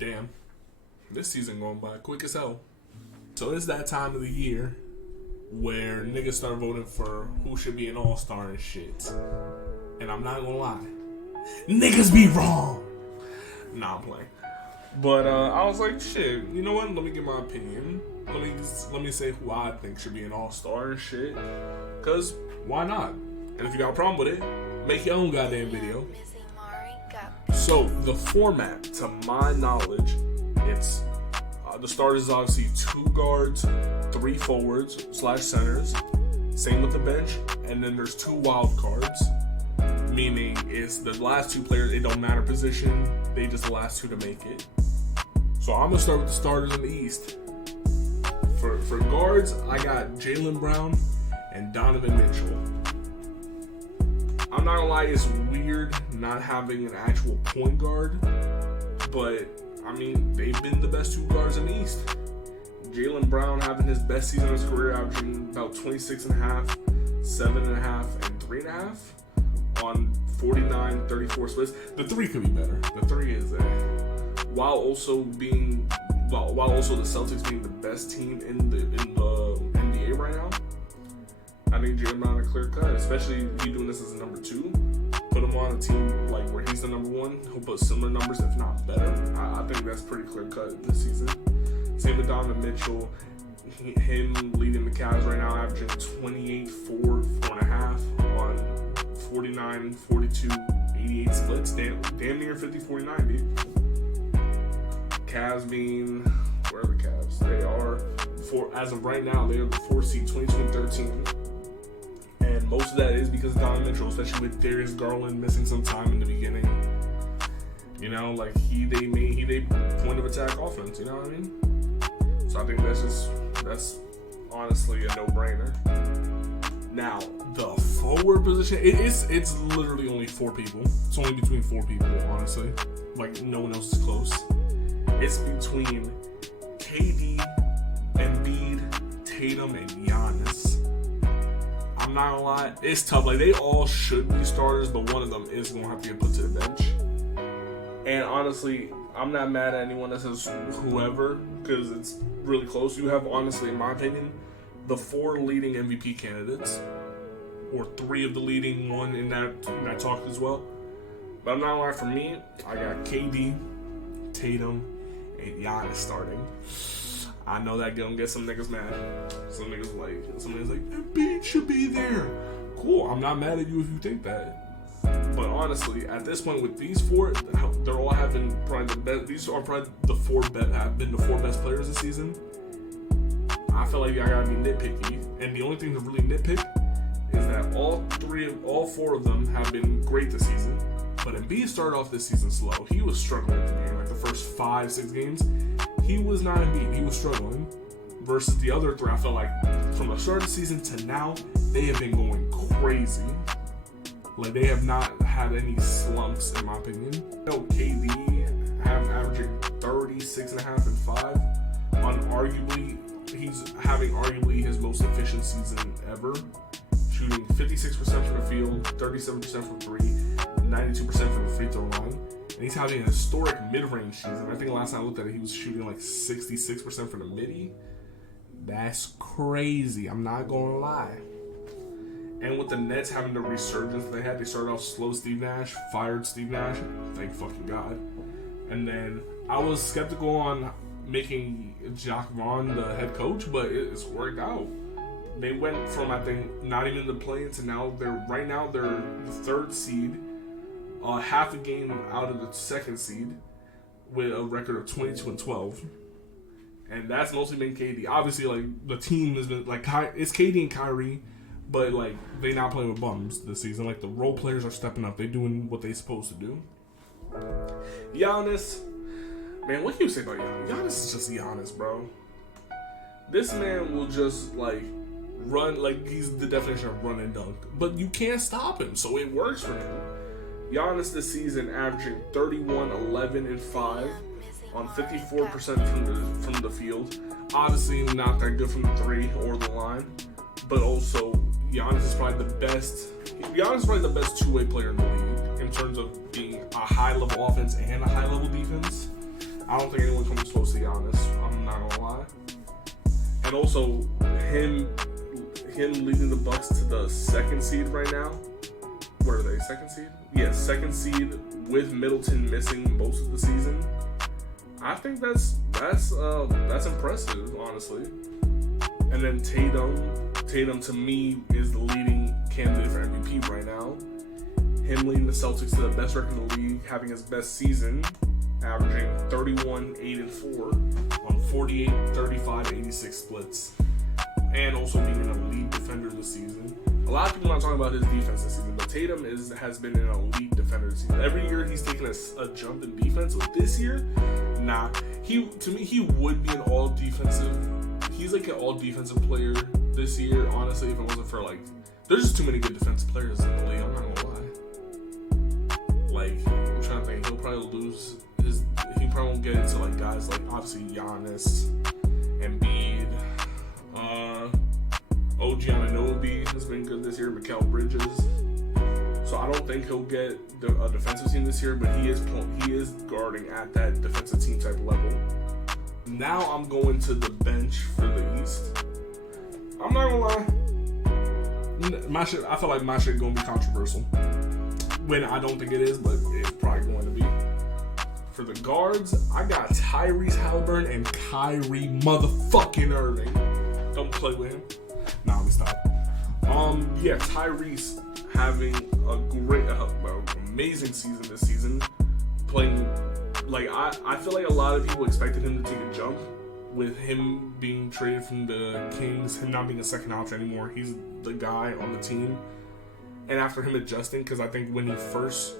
Damn. This season going by quick as hell. So it's that time of the year where niggas start voting for who should be an all-star and shit. And I'm not gonna lie. Niggas be wrong. Nah, I'm playing. But I was like, shit, you know what? Let me give my opinion. Let me say who I think should be an all-star and shit. Cause why not? And if you got a problem with it, make your own goddamn video. So the format, to my knowledge, it's the starters is obviously 2 guards, 3 forwards / centers. Same with the bench, and then there's 2 wild cards, meaning it's the last 2 players. It don't matter position; they just the last 2 to make it. So I'm gonna start with the starters in the East. For guards, I got Jaylen Brown and Donovan Mitchell. I'm not gonna lie, it's weird not having an actual point guard, but I mean, they've been the best 2 guards in the East. Jaylen Brown having his best season of his career, averaging about 26.5, 7.5, and 3.5 on 49, 34 splits. The 3 could be better. The 3 is while also the Celtics being the best team in the NBA right now. I think Jaylen Brown a clear cut, especially he doing this as a number 2. Put him on a team like where he's the number 1. He'll put similar numbers, if not better. I think that's pretty clear cut this season. Same with Donovan Mitchell. Him leading the Cavs right now, averaging 28, 4, 4.5 on 49, 42, 88 splits. Damn near 50, 49, dude. Cavs being, where are the Cavs? They are, as of right now, they are the 4 seed, 22 and 13. And most of that is because of Donovan Mitchell, especially with Darius Garland missing some time in the beginning. You know, like they point of attack offense, you know what I mean? So I think that's honestly a no-brainer. Now, the forward position, it's literally only 4 people. It's only between 4 people, honestly. Like, no one else is close. It's between KD, Embiid, Tatum, and Giannis. I'm not gonna lie, it's tough. Like, they all should be starters, but one of them is gonna have to get put to the bench. And honestly, I'm not mad at anyone that says whoever, because it's really close. You have, honestly, in my opinion, the 4 leading MVP candidates, or 3 of the leading, 1 in that talk as well. But I'm not gonna lie, for me, I got KD, Tatum, and Giannis starting. I know that gonna get some niggas mad. Some niggas like, Embiid should be there. Cool, I'm not mad at you if you think that. But honestly, at this point with these 4, they're all having probably the best. These are probably have been the 4 best players this season. I feel like I gotta be nitpicky, and the only thing to really nitpick is that all 4 of them have been great this season. But Embiid started off this season slow. He was struggling in the game, like the first 5-6 games. He was not Embiid. He was struggling. Versus the other 3, I felt like from the start of the season to now, they have been going crazy. Like, they have not had any slumps, in my opinion. KD averaging 36.5 and 5. He's having arguably his most efficient season ever. Shooting 56% from the field, 37% from 3, 92% from the free throw line. And he's having a historic mid-range season. I think last time I looked at it, he was shooting like 66% from the midi. That's crazy. I'm not going to lie. And with the Nets having the resurgence they started off slow. Steve Nash, fired Steve Nash. Thank fucking God. And then I was skeptical on making Jacques Vaughn the head coach, but it's worked out. They went from, I think, not even the play-in to now they're the 3rd seed, half a game out of the 2nd seed, with a record of 22 and 12. And that's mostly been KD. Obviously, like, the team has been, like, it's KD and Kyrie, but, like, they not playing with bums this season. Like, the role players are stepping up. They're doing what they're supposed to do. Giannis, man, what can you say about Giannis? Giannis is just Giannis, bro. This man will just, like, run, like, he's the definition of run and dunk. But you can't stop him, so it works for him. Giannis this season averaging 31, 11, and 5 on 54% from the field. Obviously not that good from the 3 or the line, but also Giannis is probably the best 2-way player in the league in terms of being a high-level offense and a high-level defense. I don't think anyone comes close to Giannis. I'm not gonna lie. And also, him leading the Bucks to the 2nd seed right now. What are they? 2nd seed? Yeah, 2nd seed with Middleton missing most of the season. I think that's impressive, honestly. And then Tatum to me is the leading candidate for MVP right now. Him leading the Celtics to the best record in the league, having his best season, averaging 31, 8, and 4 on 48, 35, 86 splits, and also being an elite defender this season. A lot of people are not talking about his defense this season, but Tatum has been an elite defender this season. Every year he's taken a jump in defense, but this year, nah. To me, he would be an all defensive. He's like an all defensive player this year, honestly, if it wasn't for like, there's just too many good defensive players in the league, I'm not gonna lie. Like, I'm trying to think, he'll probably lose he probably won't get into like guys like obviously Giannis, Embiid, OG Anunoby has been good this year, Mikal Bridges. So I don't think he'll get a defensive team this year, but he is guarding at that defensive team type level. Now I'm going to the bench for the East. I'm not gonna lie, I feel like my shit gonna be controversial. When I don't think it is, but it's probably going to be. For the guards, I got Tyrese Halliburton and Kyrie motherfucking Irving. Don't play with him. Nah, let me stop. Yeah, Tyrese having a great, amazing season this season. Playing, like, I feel like a lot of people expected him to take a jump with him being traded from the Kings, him not being a second option anymore. He's the guy on the team. And after him adjusting, because I think when he first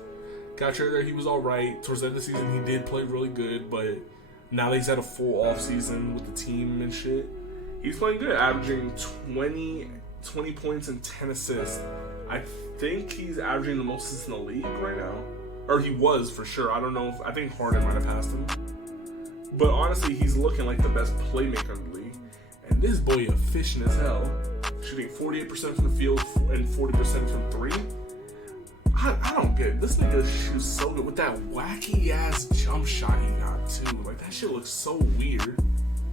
got traded there, he was all right. Towards the end of the season, he did play really good, but now that he's had a full off season with the team and shit, he's playing good, averaging 20 points and 10 assists. I think he's averaging the most assists in the league right now. Or he was, for sure. I don't know I think Harden might have passed him. But honestly, he's looking like the best playmaker in the league. And this boy efficient as hell. Shooting 48% from the field and 40% from 3. I don't get it. This nigga shoots so good with that wacky ass jump shot he got too. Like, that shit looks so weird.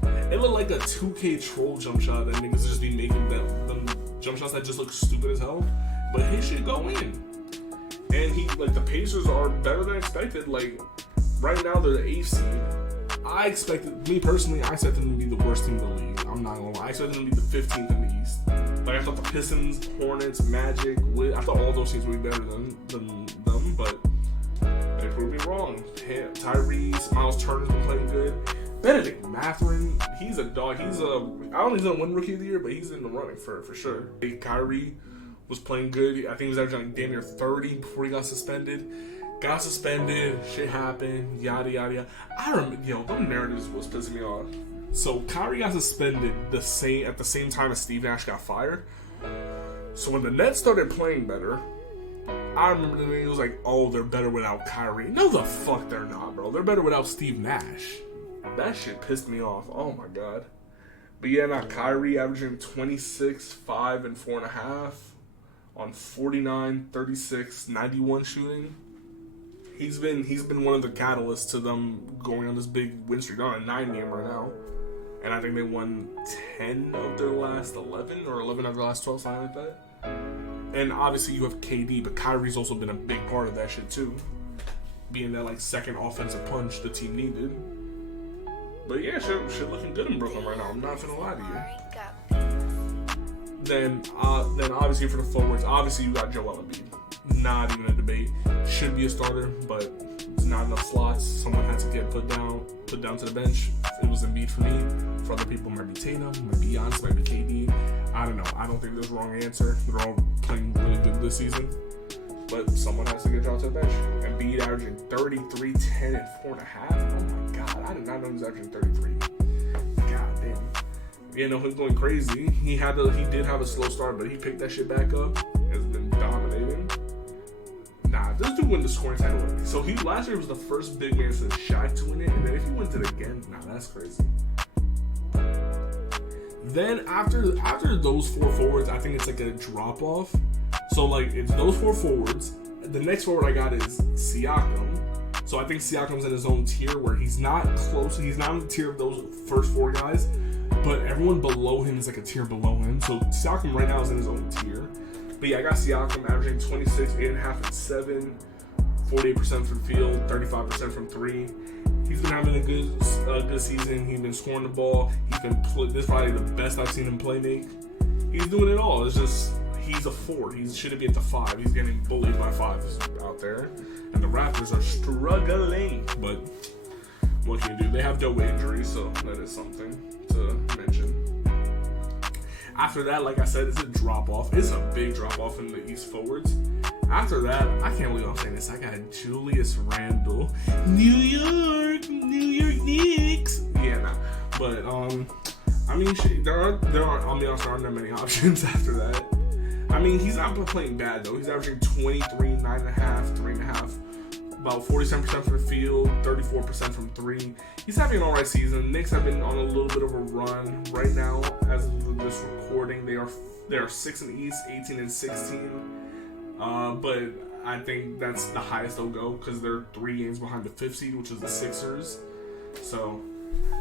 It looked like a 2K troll jump shot that niggas just be making them jump shots that just look stupid as hell. But his shit go in. And the Pacers are better than expected. Like, right now they're the 8th seed. Me personally, I expected them to be the worst team in the league. I'm not gonna lie. I expected them to be the 15th in the East. Like, I thought the Pistons, Hornets, Magic, I thought all those teams would be better than them, but they proved me wrong. Tyrese, Miles Turner's been playing good. Benedict Mathurin, he's a dog. I don't think he's gonna win Rookie of the Year, but he's in the running for sure. Kyrie was playing good. I think he was averaging like damn near 30 before he got suspended. Shit happened, yada yada yada. I remember, them narratives was pissing me off. So Kyrie got suspended at the same time as Steve Nash got fired. So when the Nets started playing better, I remember it was like, oh, they're better without Kyrie. No, the fuck they're not, bro. They're better without Steve Nash. That shit pissed me off. Oh my god. But yeah, now Kyrie averaging 26, 5, and 4.5 on 49, 36, 91 shooting. He's been one of the catalysts to them going on this big win streak. They're on a 9 game right now. And I think they won 10 of their last 11 or 11 of their last 12, something like that. And obviously you have KD, but Kyrie's also been a big part of that shit too. Being that like second offensive punch the team needed. But yeah, shit looking good in Brooklyn right now. I'm not gonna lie to you. Then obviously for the forwards, obviously you got Joel Embiid. Not even a debate. Should be a starter, but there's not enough slots. Someone had to get put down to the bench. It was Embiid for me. For other people, might be Tatum, might be Giannis, might be KD. I don't know. I don't think there's a wrong answer. They're all playing really good this season. But someone has to get dropped to the bench. Embiid averaging 33, 10, and 4.5. Oh my god, I did not know he was averaging 33. God damn. Yeah, no, he's going crazy. He did have a slow start, but he picked that shit back up. Has been dominating. Nah, this dude won the scoring title. So last year was the first big man since Shaq to win it, and then if he wins it again, that's crazy. Then after those 4 forwards, I think it's like a drop off. So like it's those 4 forwards. The next forward I got is Siakam. So I think Siakam's in his own tier where he's not close. He's not in the tier of those first 4 guys, but everyone below him is like a tier below him. So Siakam right now is in his own tier. But yeah, I got Siakam averaging 26, 8.5, and 7, 48% from field, 35% from 3. He's been having a good season. He's been scoring the ball. This is probably the best I've seen him play make. He's doing it all. It's just he's a 4. He shouldn't be at the 5. He's getting bullied by 5s out there. And the Raptors are struggling. But what can you do? They have no injury, so that is something to mention. After that, like I said, it's a drop-off. It's a big drop-off in the East forwards. After that, I can't believe I'm saying this. I got Julius Randle, New York Knicks. Yeah, nah. But I mean, there aren't. I'll be honest, there aren't that many options after that. I mean, he's not playing bad though. He's averaging 23, 9.5, 3.5, about 47% from the field, 34% from 3. He's having an alright season. Knicks have been on a little bit of a run right now. As of this recording, they are 6 in the East, 18 and 16. But I think that's the highest they'll go because they're 3 games behind the 5th seed, which is the Sixers. So,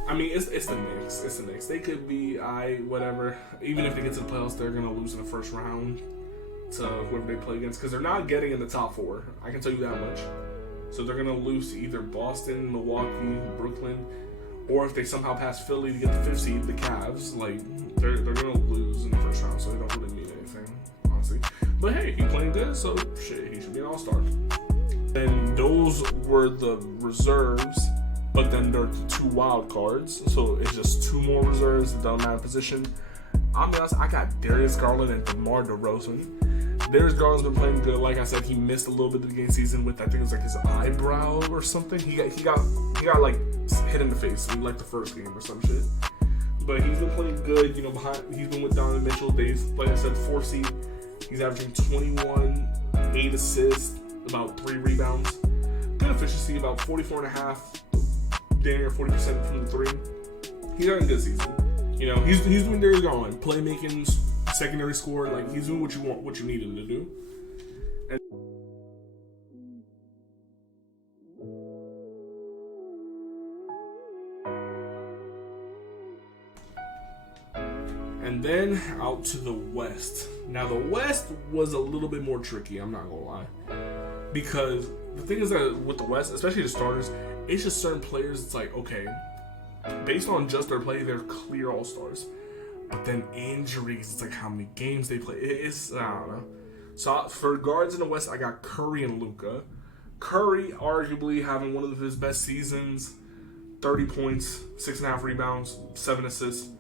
I mean, it's the Knicks. It's the Knicks. They could be whatever. Even if they get to the playoffs, they're gonna lose in the first round to whoever they play against because they're not getting in the top 4. I can tell you that much. So they're gonna lose to either Boston, Milwaukee, Brooklyn, or if they somehow pass Philly to get the 5th seed, the Cavs. Like they're gonna lose in the first round, so they don't really mean anything, honestly. But hey, he playing good, so shit, he should be an all-star. And those were the reserves, but then there are the 2 wild cards, so it's just 2 more reserves that don't matter position. I'll be honest, I got Darius Garland and DeMar DeRozan. Darius Garland's been playing good. Like I said, he missed a little bit of the game season with, I think it was like his eyebrow or something. He got like hit in the face in like the first game or some shit. But he's been playing good, he's been with Donovan Mitchell. They've, like I said, 4th seed. He's averaging 21, 8 assists, about 3 rebounds. Good efficiency, about 44.5, damn near 40% from the 3. He's having a good season. He's doing Darius Garland, playmaking, secondary score. Like he's doing what you need him to do. And then out to the West. Now the West was a little bit more tricky, I'm not gonna lie. Because the thing is that with the West, especially the starters, it's just certain players, it's like, okay, based on just their play, they're clear all-stars. But then injuries, it's like how many games they play. I don't know. So for guards in the West, I got Curry and Luka. Curry arguably having one of his best seasons, 30 points, 6.5 rebounds, 7 assists.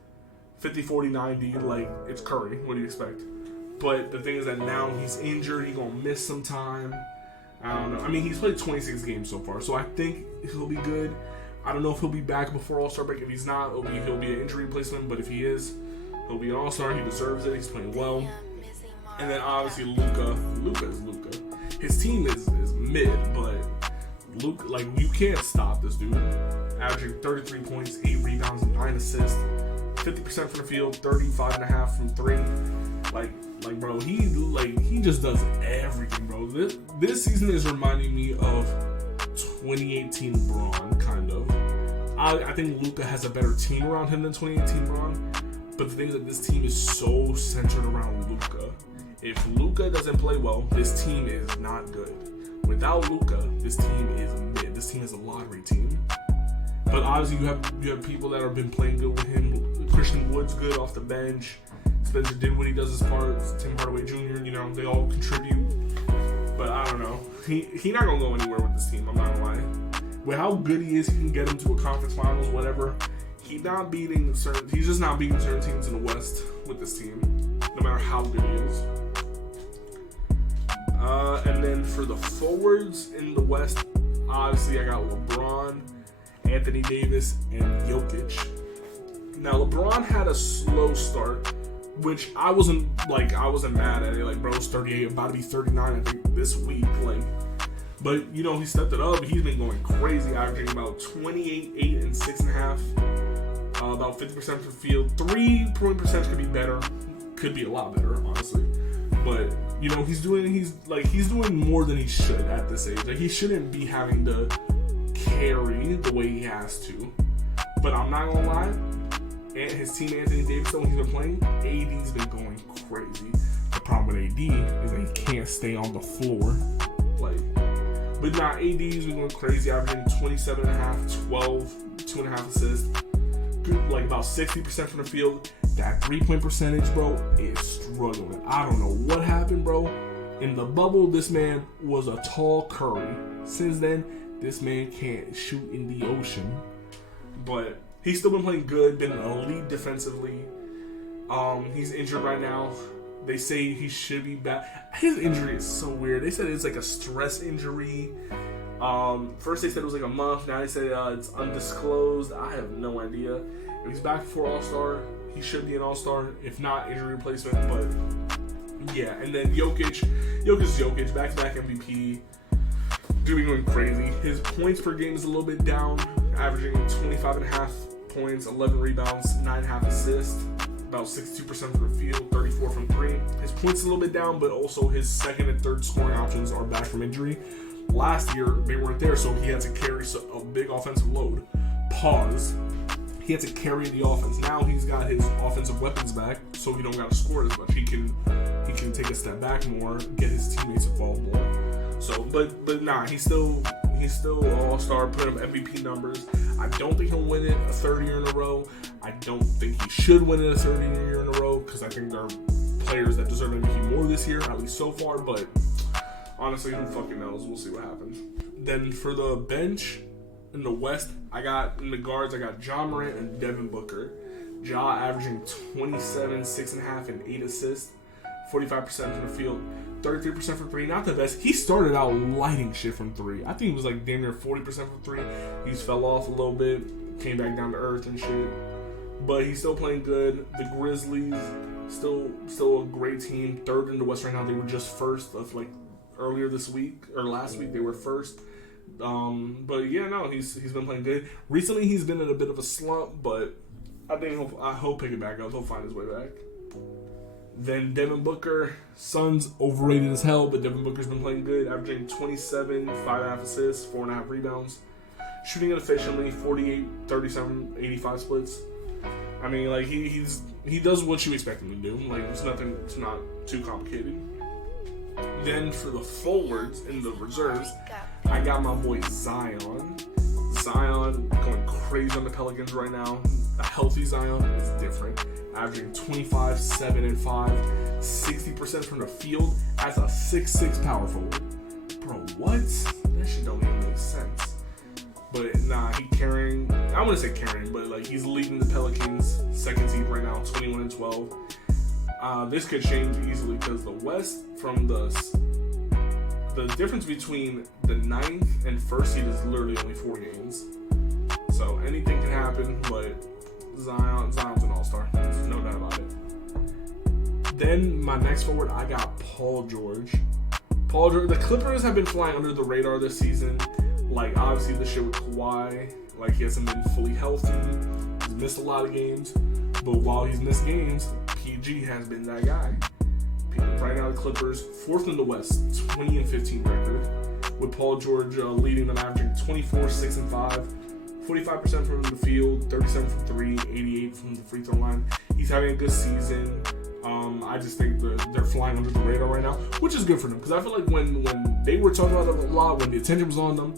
50, 40, 90, like, it's Curry. What do you expect? But the thing is that now he's injured. He's going to miss some time. I don't know. I mean, he's played 26 games so far, so I think he'll be good. I don't know if he'll be back before All-Star break. If he's not, he'll be an injury replacement. But if he is, he'll be an All-Star. He deserves it. He's playing well. And then, obviously, Luka. Luka is Luka. His team is mid, but Luka, like, you can't stop this dude. Averaging 33 points, 8 rebounds, and 9 assists. 50% from the field, 35.5 from 3. Like bro, he just does everything, bro. This season is reminding me of 2018 Braun, kind of. I think Luka has a better team around him than 2018 Braun. But the thing is that this team is so centered around Luka. If Luka doesn't play well, this team is not good. Without Luka, this team is mid. This team is a lottery team. But obviously you have people that have been playing good with him. Christian Wood's good off the bench. Spencer Dinwiddie does his part. Tim Hardaway Jr., they all contribute. But I don't know. He not gonna go anywhere with this team, I'm not gonna lie. With how good he is, he can get him to a conference finals, whatever. He's just not beating certain teams in the West with this team, no matter how good he is. And then for the forwards in the West, obviously I got LeBron, Anthony Davis, and Jokic. Now LeBron had a slow start, which I wasn't mad at it. Like, bro's 38, about to be 39, I think, this week. But he stepped it up. He's been going crazy, averaging about 28, 8, and 6.5. About 50% from the field. 3-point percentage could be better. Could be a lot better, honestly. But he's doing more than he should at this age. Like, he shouldn't be having to carry the way he has to. But I'm not gonna lie, and his team Anthony Davis, when he's been playing, AD's been going crazy. The problem with AD is that he can't stay on the floor. But nah, AD's been going crazy, averaging 27.5, 12, 2.5 assists. Good, like about 60% from the field. That 3-point percentage, bro, is struggling. I don't know what happened, bro. In the bubble, this man was a tall Curry. Since then, this man can't shoot in the ocean. But he's still been playing good, been elite defensively. He's injured right now. They say he should be back. His injury is so weird. They said it's like a stress injury. First they said it was like a month. Now they said it's undisclosed. I have no idea. If he's back before All-Star, he should be an All-Star. If not, injury replacement. But yeah, and then Jokic, back-to-back MVP. Doing going crazy. His points per game is a little bit down, averaging 25.5 points, 11 rebounds, 9.5 assists. About 62% from the field, 34 from 3. His points a little bit down, but also his second and third scoring options are back from injury. Last year, they weren't there, so he had to carry a big offensive load. Pause. He had to carry the offense. Now he's got his offensive weapons back, so he don't got to score as much. He can take a step back more, get his teammates involved more. So, but nah, he's still an All-Star, put up MVP numbers. I don't think he'll win it a third year in a row. I don't think he should win it a third year in a row because I think there are players that deserve MVP more this year, at least so far. But honestly, who fucking knows? We'll see what happens. Then for the bench in the West, in the guards, I got Ja Morant and Devin Booker. Ja averaging 27, 6.5, and 8 assists, 45% from the field. 33% from 3, not the best. He started out lighting shit from 3. I think he was like damn near 40% from 3. He just fell off a little bit, came back down to earth and shit. But he's still playing good. The Grizzlies, still a great team. Third in the West right now. They were just first of like earlier this week or last week. They were first. But yeah, no, he's been playing good. Recently, he's been in a bit of a slump, but I hope pick it back up. He'll find his way back. Then Devin Booker, Suns overrated as hell, but Devin Booker's been playing good, averaging 27, 5.5 assists, 4.5 rebounds, shooting it efficiently, 48, 37, 85 splits. I mean, like he does what you expect him to do. Like it's not too complicated. Then for the forwards and the reserves, I got my boy Zion. Zion going crazy on the Pelicans right now. A healthy Zion is different. Averaging 25, 7, and 5, 60% from the field as a 6'6" power forward. Bro, what? That shit don't even make sense. But nah, I wouldn't say carrying, but like he's leading the Pelicans second seed right now, 21 and 12. This could change easily because the West from the difference between the 9th and 1st seed is literally only 4 games. So anything can happen, but Zion's an all-star. There's no doubt about it. Then my next forward, I got Paul George. The Clippers have been flying under the radar this season. Like, obviously, the shit with Kawhi. Like, he hasn't been fully healthy. He's missed a lot of games. But while he's missed games, PG has been that guy. Right now, the Clippers, 4th in the West, 20 and 15 record. With Paul George leading them, averaging 24, 6, and 5. 45% from the field, 37 from 3, 88 from the free throw line. He's having a good season. I just think they're flying under the radar right now, which is good for them because I feel like when they were talking about them a lot, when the attention was on them,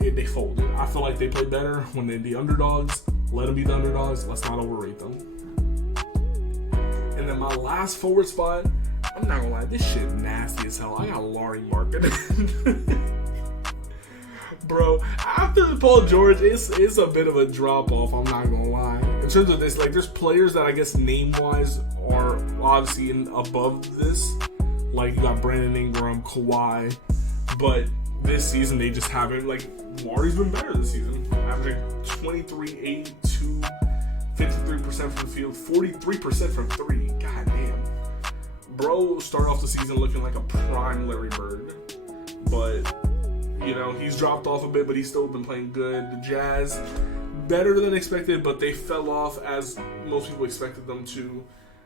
they folded. I feel like they played better when they're the underdogs. Let them be the underdogs. Let's not overrate them. And then my last forward spot, I'm not gonna lie, this shit nasty as hell. I got Lauri Markkanen. Bro, after Paul George, it's a bit of a drop off. I'm not gonna lie. In terms of this, like, there's players that I guess name wise are obviously above this. Like you got Brandon Ingram, Kawhi, but this season they just haven't. Like Lauri's been better this season, averaging 23, 82, 53% from the field, 43% from 3. God damn, bro, started off the season looking like a prime Larry Bird, but. You know, he's dropped off a bit, but he's still been playing good. The Jazz, better than expected, but they fell off as most people expected them to.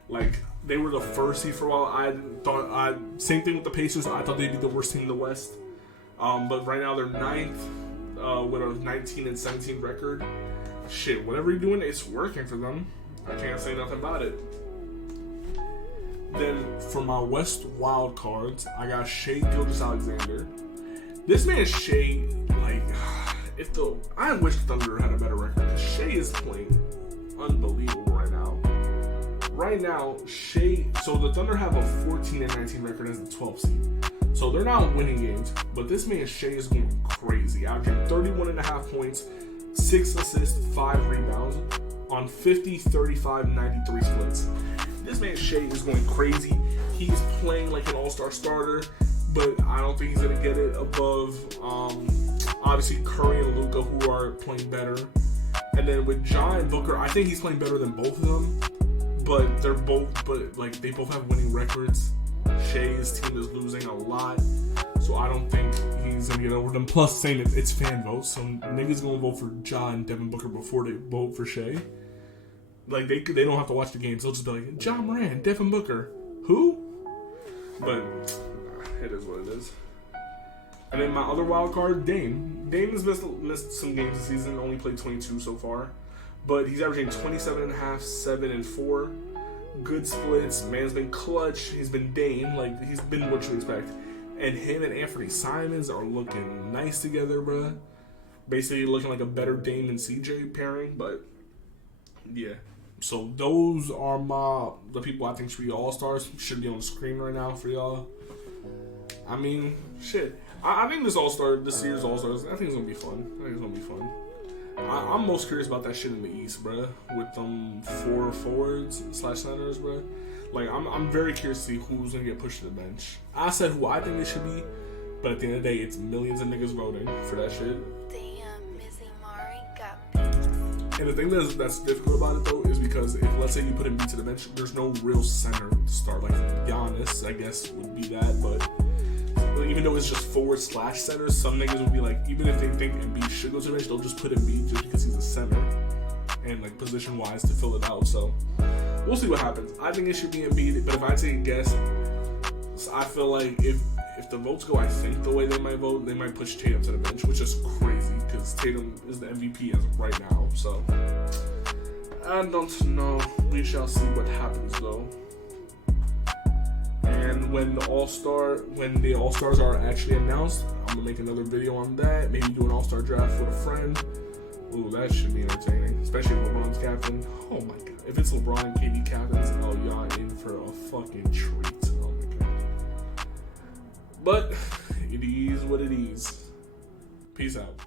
Like, they were the first seed for a while. Same thing with the Pacers. I thought they'd be the worst team in the West. But right now they're 9th. with a 19-17 record. Shit, whatever you're doing, it's working for them. I can't say nothing about it. Then for my West wild cards, I got Shai Gilgeous-Alexander. This man Shai, like, I wish Thunder had a better record, because Shai is playing unbelievable right now. Right now, Shai, so the Thunder have a 14-19 record as the 12th seed. So they're not winning games, but this man Shai is going crazy, averaging 31.5 points, 6 assists, 5 rebounds on 50, 35, 93 splits. This man Shai is going crazy. He's playing like an all-star starter, but I don't think he's going to get it above, obviously, Curry and Luka, who are playing better. And then with Ja and Booker, I think he's playing better than both of them, but they both have winning records. Shai's team is losing a lot, so I don't think he's going to get over them. Plus, saying it's fan votes, so niggas going to vote for Ja and Devin Booker before they vote for Shai. Like, they don't have to watch the games. They'll just be like, Ja Morant, Devin Booker. Who? But it is what it is. And then my other wild card, Dame. Dame has missed some games this season, only played 22 so far. But he's averaging 27.5, 7 and 4. Good splits. Man's been clutch. He's been Dame. Like, he's been what you expect. And him and Anthony Simons are looking nice together, bruh. Basically looking like a better Dame and CJ pairing, but yeah. So those are the people I think should be all-stars. Should be on the screen right now for y'all. I mean, shit. I think this year's all-stars, I think it's going to be fun. I'm most curious about that shit in the East, bruh. With them 4 forwards / centers, bruh. Like, I'm very curious to see who's going to get pushed to the bench. I said who I think it should be, but at the end of the day, it's millions of niggas voting for that shit. And the thing that's difficult about it, though, is because if, let's say, you put Embiid to the bench, there's no real center to start. Like, Giannis, I guess, would be that, but even though it's just forward / center, some niggas would be like, even if they think Embiid should go to the bench, they'll just put Embiid just because he's a center and, like, position-wise to fill it out. So we'll see what happens. I think it should be Embiid, but if I take a guess, I feel like if the votes go, I think the way they might vote, they might push Tatum to the bench, which is crazy because Tatum is the MVP as of right now. So I don't know. We shall see what happens, though. And when the All-Stars are actually announced, I'm gonna make another video on that. Maybe do an All-Star draft with a friend. Ooh, that should be entertaining, especially if LeBron's captain. Oh my god, if it's LeBron and KD captains, oh, y'all in for a fucking treat. Oh my god. But it is what it is. Peace out.